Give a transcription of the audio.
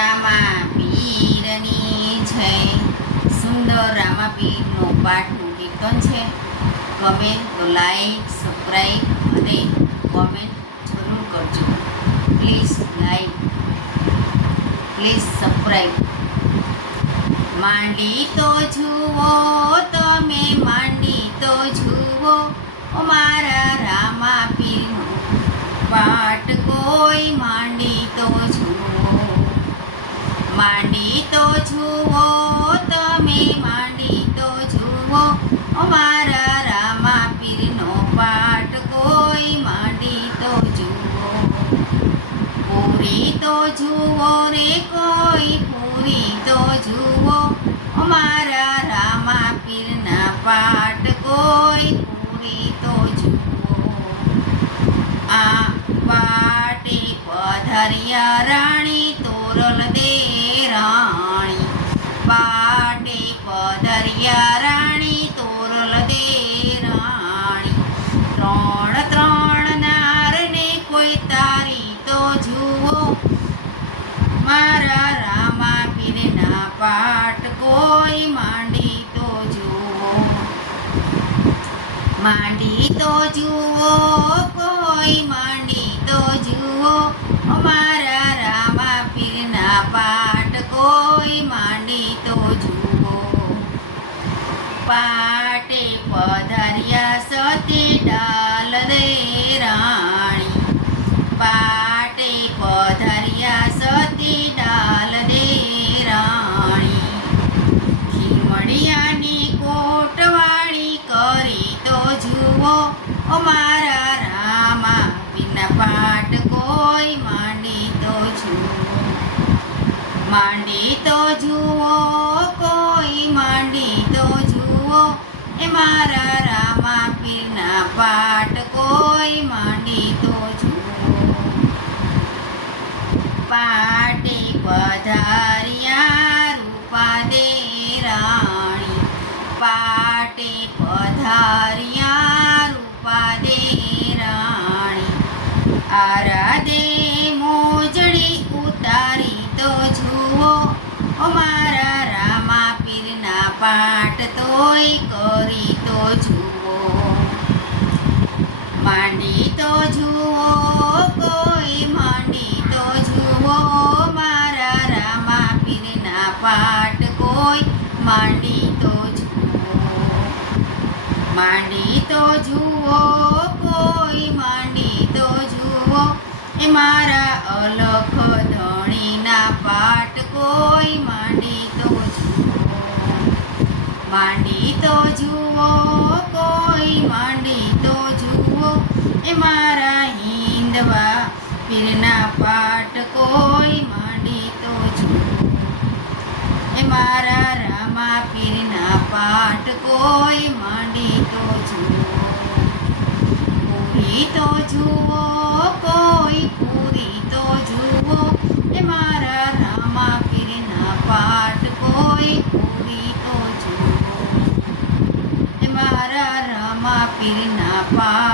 રામા પીરની જય સુંદર રામા પીરનો પાઠનું કીર્તન છે ગમે તો લાઈક સબસ્ક્રાઈબ અને કોમેન્ટ જરૂર કરજો પ્લીઝ લાઈક પ્લીઝ સબસ્ક્રાઈબ માંડી તો જુઓ તમે માંડી તો જુઓ મારા રામા પીરનો પાઠ કોઈ માંડી તો જુઓ માંડી તો જુઓ, તમે માંડી તો જુઓ. અમારા મારા રામા પીરનો પાઠ કોઈ માંડી તો જુઓ. પૂરી તો જુઓ રે, કોઈ પૂરી તો જુઓ. અમારા મારા રામા પીરના પાઠ કોઈ પૂરી તો જુઓ. આ પાટે પધાર્યા માંડી તો જુઓ, કોઈ માંડી તો જુઓ. અમારા રામા પીરના પાઠ કોઈ માંડી તો જુઓ. પાટે પધાર્યા સતી ડાલ ઓ મારા રામા વિના કોઈ માંડી તો જુઓ માંડી તો જુઓ, કોઈ માંડી તો જુઓ. એ મારા રામા પીરના પાટ કોઈ માંડી તો જુઓ. પાટી પધાર્યા તોય કરી તો જુઓ. માંડી તો જુઓ, કોઈ માંડી તો જુઓ. મારા રામા પીરના પાટ કોઈ માંડી તો જુઓ. માંડી તો જુઓ, કોઈ માંડી તો જુઓ. એ મારા અલખ ધણીના પાટ કોઈ માંડી તો જુઓ, કોઈ માંડી તો જુઓ. એ મારા હિંદવા પીરના પાટ, કોઈ માંડી તો જુઓ. એ મારા રામા પીરના પાટ, કોઈ માંડી તો જુઓ. પૂરી તો જુઓ, કોઈ રામા પીરના